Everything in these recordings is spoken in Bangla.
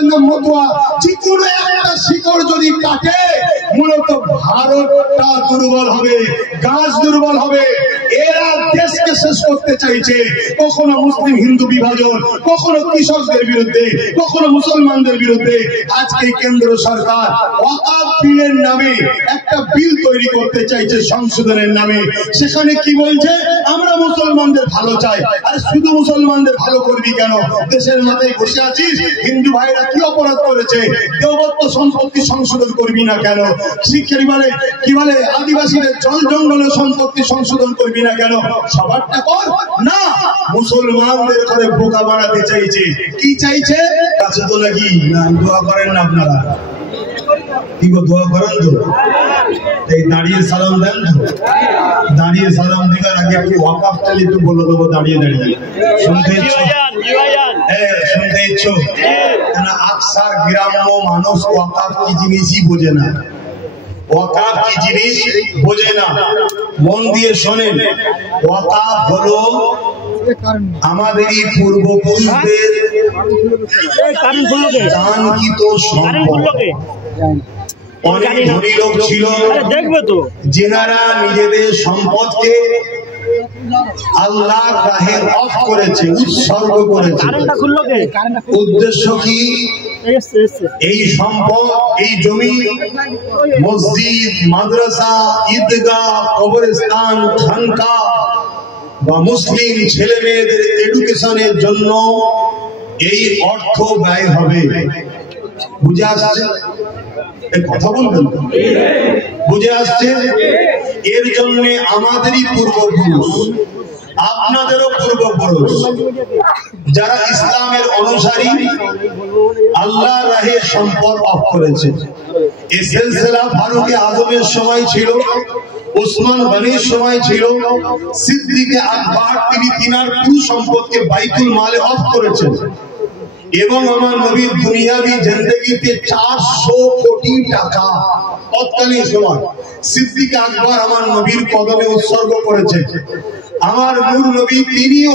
শিকড়ের নাম মতুয়া। যে কোনো একটা শিকড় যদি কাটে মূলত ভারতটা দুর্বল হবে, গাছ দুর্বল হবে। এরা দেশকে শেষ করতে চাইছে, কখনো মুসলিম হিন্দু বিভাজন, কখনো কৃষকদের বিরুদ্ধে, কখনো মুসলমানদের বিরুদ্ধে। আজকে কেন্দ্র সরকার ওয়াকফ বিলের নামে একটা বিল তৈরি করতে চাইছে সংশোধনের নামে। সেখানে কি বলছে, আমরা মুসলমানদের ভালো চাই। আর শুধু মুসলমানদের ভালো করবি কেন? দেশের মাথায় বসে আছিস, হিন্দু ভাইরা কি অপরাধ করেছে? দেবত্ব সম্পত্তি সংশোধন করবি না কেন? শিক্ষারি বলে কি বলে, আদিবাসীদের জল জঙ্গলের সম্পত্তি সংশোধন করবি না কেন? সবারটা কর না, মুসলমানদের করে বোকা বানাতে চাইছে। কি চাইছে? কাছে তো নাকি না দোয়া করেন না আপনারা? কি গো, দোয়া করেন তো? এই দাঁড়িয়ে সালাম দেন তো? দাঁড়িয়ে সালাম দিবার আগে একটু ওয়াকফটা একটু বলে দেবো দাঁড়িয়ে দাঁড়িয়ে। শুনতে ইচ্ছো? শুনতে ইচ্ছো? আকসার গ্রাম্য মানুষ ওয়াকফ কি জিনিসই বোঝে না, ওয়াকফ কি জিনিস বোঝে না। মন দিয়ে শোনেন, ওয়াকফ হলো আমাদেরই পূর্বপুরুষদের দানকৃত সম্পদ। অনেক ধনী লোক ছিল যেনারা নিজেদের সম্পদকে আল্লাহর রাহে অফ করেছে, উৎসর্গ করেছে। উদ্দেশ্য কি? এই সম্পদ, এই জমি, মসজিদ, মাদ্রাসা, ঈদগাহ, কবরস্থান, খানকা বা মুসলিম ছেলে মেয়েদের এডুকেশনের জন্য এই অর্থ ব্যয় হবে। বুঝে আসছে? কথা বলবেন? বুঝে আসছে? এর জন্য আমাদেরই পূর্বপুরুষ, আপনাদেরও পূর্বপুরুষ যারা ইসলামের অনুসারী আল্লাহর রাহে সম্পদ অফ করেছে। এই সিলসিলা ফারুকে আজমের সময় ছিল, ওসমান গনির সময় ছিল, সিদ্দিকে আকবর তিনি তিনার পুরো সম্পদকে বাইতুল মালে অফ করেছেন। এবং আমার নবীর দুনিয়াবি জিন্দেগিতে 400 কোটি টাকা তৎকালীন সময় সিদ্দিক আকবর আমার নবীর কদমে উৎসর্গ করেছে। আমার নূর নবী তিনিও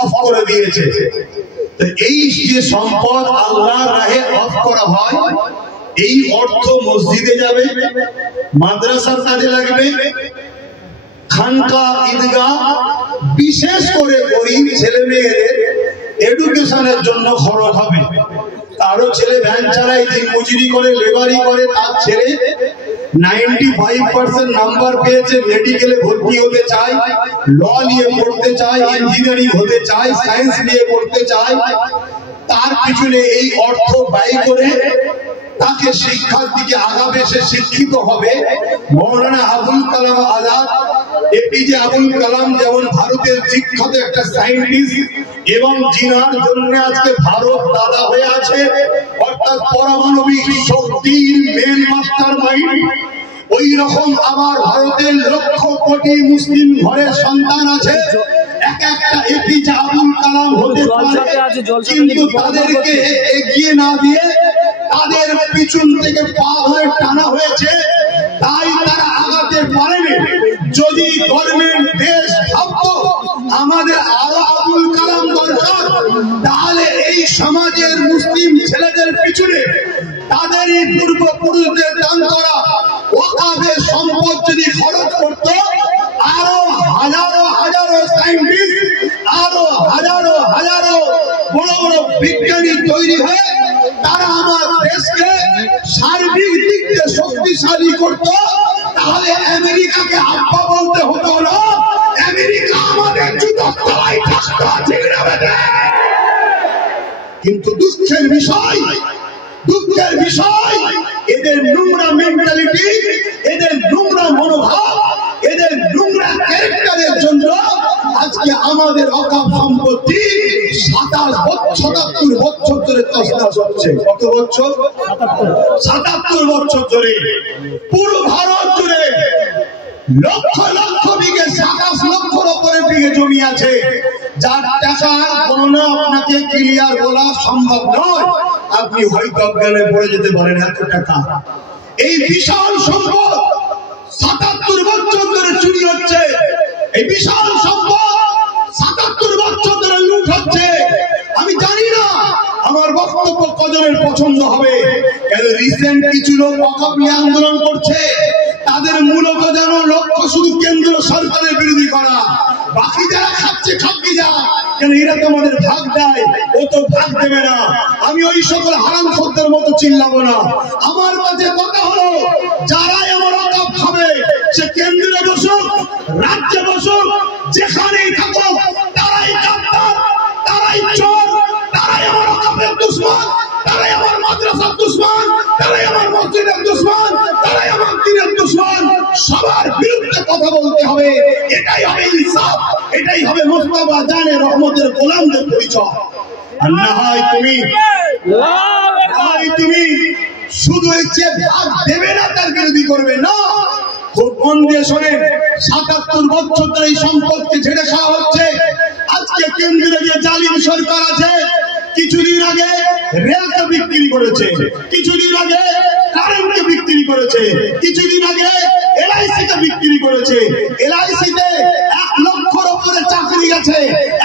অফ করে দিয়েছে। এই যে সম্পদ আল্লাহর রাহে অফ করা হয়, এই অর্থ মসজিদে যাবে, মাদ্রাসার কাজে লাগবে, খানকা, ঈদগাহ, বিশেষ করে গরিব ছেলে মেয়েদের এডুকেশনের জন্য খরচ হবে। তারও ছেলে ভ্যান চালায়, দিন মজুরি করে, লেবারি করে, তার ছেলে 95% নাম্বার পেয়েছে, মেডিকেলে ভর্তি হতে চায়, ল নিয়ে পড়তে চায়, ইঞ্জিনিয়ারিং হতে চায়, সায়েন্স নিয়ে পড়তে চায়। তার পিছনে এই অর্থ ব্যয় করে তাকে শিক্ষার দিকে আগাবে, সে শিক্ষিত হবে। মৌলানা আবুল কালাম আজাদ, এপিজে আবুল কালাম যেমন ভারতের বিখ্যাত একটা সায়েন্টিস্ট এবং জিনার জন্য আজকে ভারত দাদা হয়ে আছে, অর্থাৎ পারমাণবিক শক্তির মেন মাস্টার মাইন্ড। ওই রকম আবার ভারতের লক্ষ কোটি মুসলিম ঘরের সন্তান আছে, এক একটা এপিজে আবুল কালাম হতে পারে, কিন্তু তাদেরকে এগিয়ে না দিয়ে তাদের পিছন থেকে পা ধরে টানা হয়েছে, তাই তারা আগাতে পারেনি। যদি গভর্নমেন্ট দেশ ভাবতো আমাদের আরো আবুল কালাম দরকার, তাহলে এই সমাজের মুসলিম ছেলেদের পিছনে তাদেরই পূর্বপুরুষদের দান করা ওয়াকফের সম্পদ যদি খরচ করতো, আরো হাজারো হাজারো সায়েন্টিস্ট, আরো হাজারো হাজারো বড় বড় বিজ্ঞানী তৈরি হয়ে তারা আমার দেশকে সার্বিক দিক দিয়ে শক্তিশালী করতো। তাহলে আমেরিকাকে আব্বা বলতে হতো না, আমেরিকা আমাদের জুতোর তলায় থাকতো। কিন্তু দুঃখের বিষয় এদের নোংরা মেন্টালিটি, এদের নোংরা মনোভাব, এদের নোংরা ক্যারেক্টারের জন্য আজকে আমাদের ওয়াকফ সম্পত্তি 77 বছর ধরে তছনছ হচ্ছে। কত বছর? 77 বছর ধরে পুরো ভারত জুড়ে লক্ষ লক্ষ বিঘে, 27 লক্ষর উপরে বিঘে জমি আছে, যার টাকার গণনা আপনাকে ক্লিয়ার বলা সম্ভব নয়। আপনি হয়তো অজ্ঞানে পড়ে যেতে পারেন এত টাকা। এই বিশাল সম্পদ 77 বছর ধরে চুরি হচ্ছে, এই বিশাল সম্পদ 77 বছর ধরে লুট হচ্ছে। আমি জানি না আমার বক্তব্য কজনের পছন্দ হবে। রিসেন্ট কিছু লোক ওয়াকফ নিয়ে আন্দোলন করছে, তাদের মূলত যেন লক্ষ্য শুধু কেন্দ্র সরকারের বিরোধী করা। বাকি যারা খাচ্ছে খাবি যা, কেন এরা তো আমাদের ভাগ দেয়, ও তো ভাগ দেবে না। আমি ওই সকল হারামখোরদের মতো চিল্লাবো না। আমার কাছে কথা হলো, যারাই আমার ওয়াকফ খাবে, সে কেন্দ্রে বসুক, রাজ্যে বসুক, যেখানেই থাকুক, তারাই গাদ্দার, তারাই চোর, তারাই আমার ওয়াকফের দুশমন, তারাই আমার মাদ্রাসার দুশমন, তারাই আমার মসজিদের দুশমন, তারাই আমার দ্বীনের দুশমন। সবার বিরুদ্ধে কথা বলতে হবে, এটাই হবে ইনসাফ, এটাই হবে মুস্তাফা জানে রহমতের গোলামদের পরিচয়। আর না হয় তুমি শুধু ইচ্ছে ভাগ দেবে না, তার বিরোধী করবে না। খুব মন দিয়ে শোনেন, ৭৭ বছর ধরে এই সম্পদকে ঝেড়ে খাওয়া হচ্ছে। আজকে কেন্দ্রে যে জালিম সরকার আছে, কিছুদিন আগে রেলকে বিক্রি করেছে, কিছুদিন আগে কারেন্টকে বিক্রি করেছে, কিছুদিন আগে LIC কে বিক্রি করেছে। LIC তে ১ লক্ষর উপরে চাকরি গেছে,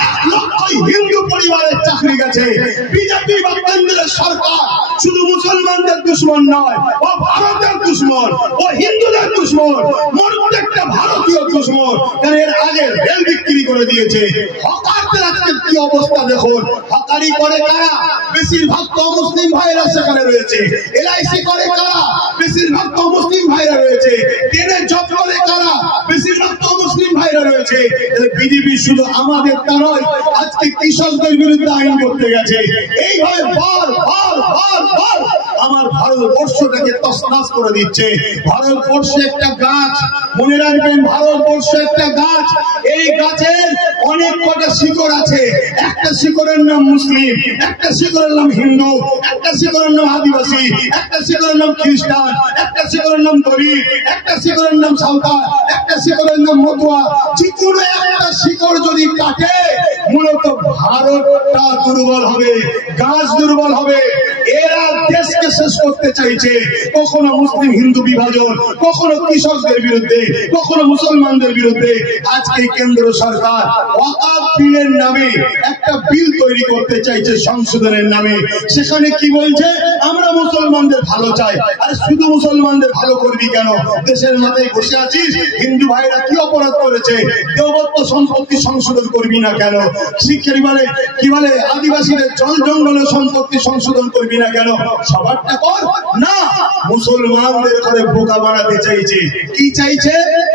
১ লক্ষ হিন্দু পরিবারের চাকরি গেছে। বিজেপি বা কেন্দ্রের সরকার শুধু মুসলমানদের দুশমন নয়, ও ভারতের দুশমন, ও হিন্দুদের দুশমন, প্রত্যেকটা ভারতীয় দুশমন। কারণ এর আগে রেল বিক্রি করে দিয়েছে। হকারদের আজকে কি অবস্থা দেখুন। হকারি করে কারা? বেশিরভাগ তো মুসলিম ভাইরা সেখানে রয়েছে। LIC করে কারা? বেশিরভাগ তো মুসলিম ভাইরা রয়েছে। ট্রেনে জব করে কারা? বেশিরভাগ তো মুসলিম ভাইরা রয়েছে। বিজেপি শুধু আমাদের তা নয়, আজকে কৃষকদের বিরুদ্ধে আইন করতে গেছে। এইভাবে বার আমার ভারতবর্ষটাকে তছনছ করে দিচ্ছে। ভারতবর্ষ একটা গাছ, মনে রাখবেন, ভারতবর্ষ একটা গাছ। এই গাছের অনেক কটা শিকড় আছে। একটা শিকড়ের নাম মুসলিম, একটা শিকড়ের নাম হিন্দু, একটা শিকড়ের নাম আদিবাসী, একটা শিকড়ের নাম খ্রিস্টান, একটা শিকড়ের নাম দলিত, একটা শিকড়ের নাম সাঁওতাল, একটা শিকড়ের নাম মতুয়া। যে কোনো একটা শিকড় যদি কাটে, মূলত ভারতটা দুর্বল হবে, গাছ দুর্বল হবে। এরা দেশকে শেষ করতে চাইছে। কখনো মুসলিম হিন্দু বিভাজন, কখনো কৃষকদের বিরুদ্ধে, কখনো মুসলমানদের বিরুদ্ধে। আজকে কেন্দ্র সরকার ওয়াকফ বিলের নামে একটা বিল তৈরি করতে চাইছে সংশোধনের নামে। সেখানে কি বলছে? আমরা মুসলমানদের ভালো চাই। আরে শুধু মুসলমানদের ভালো করবি কেন? দেশের মাথায় বসে আছিস, হিন্দু ভাইরা কি অপরাধ করেছে? দেওবত্ত সম্পত্তি সংশোধন করবি না কেন? শিক্ষারি বলে কি বলে, আদিবাসীদের জল জঙ্গলের সম্পত্তি সংশোধন করবি না কেন? সবারটা কর না। মুসলমানদের করে বোকা বানাতে চাইছে। কি চাইছে?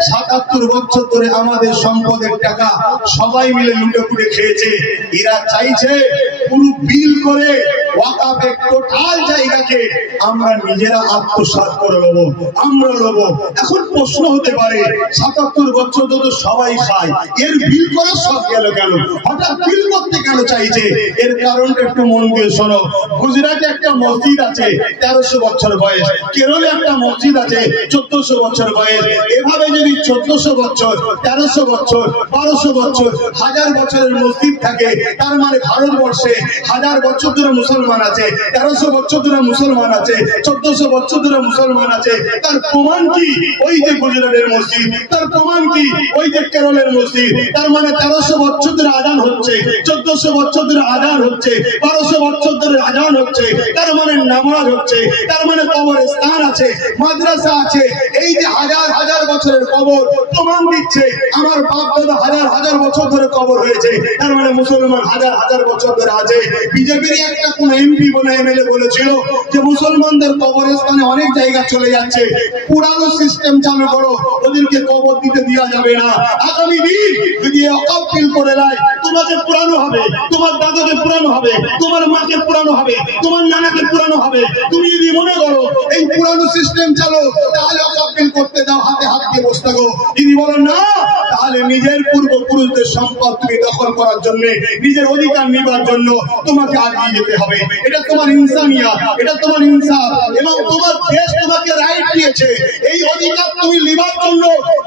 ৭৭ বছর ধরে আমাদের সম্পদের টাকা সবাই মিলে লুটে পুটে খেয়েছে। এরা চাইছে পুরো বিল করে ওয়াকফের টোটাল জায়গাকে আমরা নিজেরা আত্মসাৎ করে নেবো, আমরা নেবো। এখন প্রশ্ন হতে পারে, ৭৭ বছর ধরে সবাই খায়, এর বিল করে সব গেল কেন? হঠাৎ বিল করতে কেন চাইছে? এর কারণটা একটু মন দিয়ে শোনো। গুজরাটে একটা মসজিদ আছে ১৩০০ বছর বয়স, কেরলে একটা মসজিদ আছে ১৪০০ বছর বয়স। এভাবে যদি ১৪০০ বছর, ১৩০০ বছর, ১২০০ বছর, ১০০০ বছরের মসজিদ থাকে, তার মানে ভারতবর্ষে ১০০০ বছর ধরে মুসলমান আছে, ১৩০০ বছর ধরে মুসলমান আছে, ১৪০০ বছর ধরে মুসলমান আছে। তার প্রমাণ কি? ওই যে গুজরাটের মসজিদ। তার প্রমাণ কি? ওই যে কেরলের মসজিদ। তার মানে ১৩০০ বছর ধরে আজান হচ্ছে, ১৪০০ বছর ধরে আজান হচ্ছে, ১২০০ বছর ধরে আজান হচ্ছে। তার মানে নামাজ হচ্ছে, তার মানে কবরস্থান আছে, মাদ্রাসা আছে। এই যে হাজার হাজার বছরের কবর প্রমাণ দিচ্ছে আমার বাপ দাদা হাজার হাজার বছর ধরে কবর হয়েছে। তার মানে মুসলমান হাজার হাজার বছর ধরে আছে। বিজেপির একটা কোন MP বলে MLA বলেছিল যে মুসলমানদের কবরস্থানে অনেক জায়গা চলে যাচ্ছে, পুরানো সিস্টেম চালু করো, ওদেরকে কবর দিতে দেওয়া যাবে না। আগামী দিন যদি ওয়াকফ বিল করে দেয়, তোমাকে পুরানো হবে, তোমার দাদাকে পুরানো হবে, তোমার মাকে পুরানো হবে, তোমার নানাকে পুরানো হবে। তুমি যদি মনে করো এই পুরানো সিস্টেম চালো, তাহলে ওয়াকফ বিল করতে দাও, হাতে হাত দিয়ে বসে থাকো। যদি বলো না, তাহলে নিজের পূর্বপুরুষদের সম্পদ তুমি দখল করার জন্য, নিজের অধিকার নেবার জন্য তোমাকে আগিয়ে যেতে হবে। এটা তোমার ইনসানিয়াত, এটা তোমার ইনসাফ, এবং তোমার দেশ তোমাকে রাইট দিয়েছে। এই অধিকার তুমি নেবার জন্য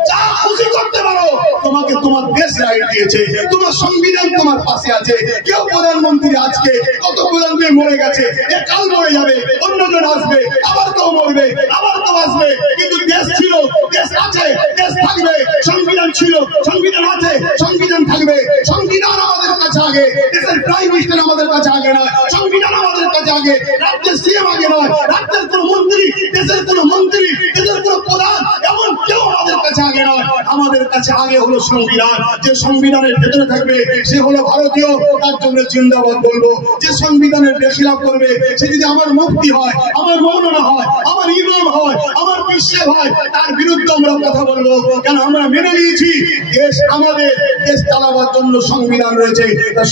যা খুশি করতে পারো, তোমাকে তোমার দেশ রাইট দিয়েছে। তোমার সংবিধান তোমার পাশে আছে। কেউ প্রধানমন্ত্রী আজকে, কত প্রধানমন্ত্রী মরে গেছে, এ কাল মরে যাবে, অন্যজন আসবে, আবার কেউ মরবে, আবার কেউ আসবে। কিন্তু দেশ ছিল, দেশ আছে, দেশ থাকবে। সংবিধান ছিল, সংবিধান আছে, সংবিধান থাকবে। সংবিধান আমাদের কাছে কাছে আগে, দেশের প্রাইম মিনিস্টার আমাদের কাছে আগে নয়, সংবিধান আমাদের কাছে আগে, রাজ্যের সিএম আগে নয়, রাজ্যের কোন মন্ত্রী, দেশের কোন মন্ত্রী, দেশের কোন প্রধান, এমন কেউ আমাদের কাছে আগে নয়। আমাদের কাছে আগে হলো সংবিধান। যে সংবিধানের ভেতরে থাকবে সে হলো ভারতীয়, তার জন্য জিন্দাবাদ বলবো। যে সংবিধানের বেখিলাফ করবে সে যদি আমার মুফতি হয়, আমার মৌলানা হয়, আমার ইমাম হয়, আমার বিশ্বাস হয়, তার বিরুদ্ধে আমরা কথা বলবো। কেন আমরা মেনে নিয়েছি দেশ আমাদের, দেশ চালাবার জন্য সংবিধান রয়েছে।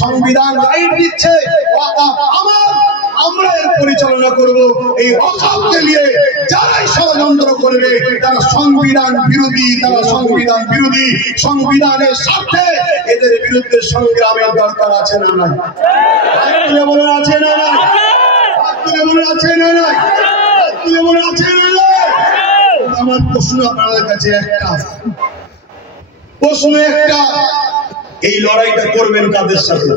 সংবিধান রাইট দিচ্ছে আমার, আমরা এর পরিচালনা করব। এই ওয়াকফকে নিয়ে যারাই ষড়যন্ত্র করবে তারা সংবিধান বিরোধী, তারা সংবিধান বিরোধী। সংবিধানের স্বার্থে এদের বিরুদ্ধে সংগ্রামের দরকার আছে না নাই? বলে আছে না নাই? বলে আছে না নাই? বলে আছে না নাই? আমার প্রশ্ন আপনাদের কাছে একটা, প্রশ্ন একটা, এই লড়াইটা করবেন কাদের সাথে?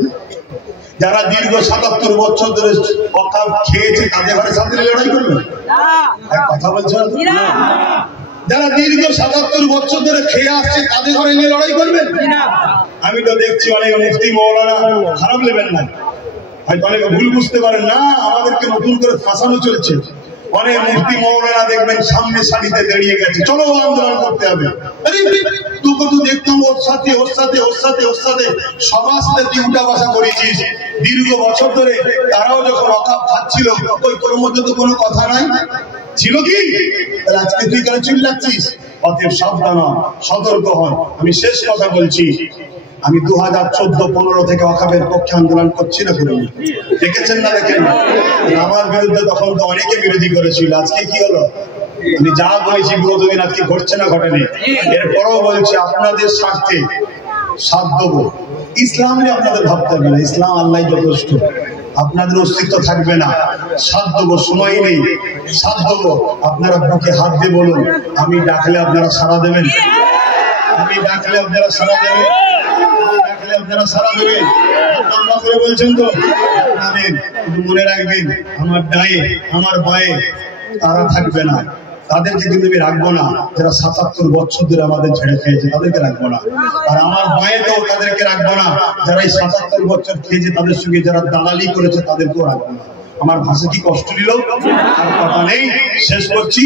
যারা দীর্ঘ ৭৭ বছর ধরে ওয়াকফ খেয়েছে তাদের সাথে লড়াই করবেন? কথা বলছেন? যারা দীর্ঘ ৭৭ বছর ধরে খেয়ে আসছে তাদের ঘরে নিয়ে লড়াই করবেন? আমি তো দেখছি অনেক মুফতি মৌলানা, খারাপ নেবেন না, হয়তো অনেকে ভুল বুঝতে পারেন না, আমাদেরকে নতুন করে ফাঁসানো চলছে। অনেক মুফতি মৌলানা দেখবেন সামনে সারিতে দাঁড়িয়ে গেছে, চলো আন্দোলন করতে হবে। তোকে তো দেখতাম ওর সাথে ওর সাথে ওর সাথে ওর সাথে সবার সাথে তুই উঠা বসা করেছিস দীর্ঘ বছর ধরে। তারাও যখন ওয়াকফ খাচ্ছিল ওই তোর মধ্যে তো কোনো কথা নাই ছিল কি? আজকে তুই কেন চিল্লাচ্ছিস? অতএব সাবধান, সতর্ক হন। আমি শেষ কথা বলছি, আমি 2014-15 থেকে ওয়াকফের পক্ষে আন্দোলন করছি না, করে দেখেছেন না? দেখেন না? আমার বিরুদ্ধে তখন তো অনেকে বিরোধী করেছিল। আজকে কি হলো? আমি যা বলেছি বিগত দিন আজকে ঘটছে না, ঘটেনি। এরপরও বলছি আপনাদের স্বার্থে সাথ দেবো। ইসলাম নিয়ে আপনাদের ভাবতে হবে না, ইসলাম আল্লাহ যথেষ্ট, আপনাদের অস্তিত্ব থাকবে না। সাথ দেবো, সময় নেই, সাথ দেবো। আপনারা বুকে হাত দিয়ে বলুন, আমি ডাকলে আপনারা সাড়া দেবেন? আমি ডাকলে আপনারা সাড়া দেবেন? ডাকলে আপনারা সাড়া দেবেন? আমরা করে বলছেন তো? মনে রাখবেন, আমার ডায়ে আমার বায়ে তারা থাকবে না, তাদেরকে কিন্তু আমি রাখবো না। যারা ৭৭ বছর ধরে আমাদের ছেড়ে খেয়েছে তাদেরকে রাখবো না। আর আমার বায়েতেও তাদেরকে রাখবো না। যারা এই ৭৭ বছর খেয়েছে তাদের সঙ্গে যারা দালালি করেছে তাদেরকেও রাখবো না। আমার ভাষা কি কষ্ট দিল? আর কথা নেই, শেষ করছি।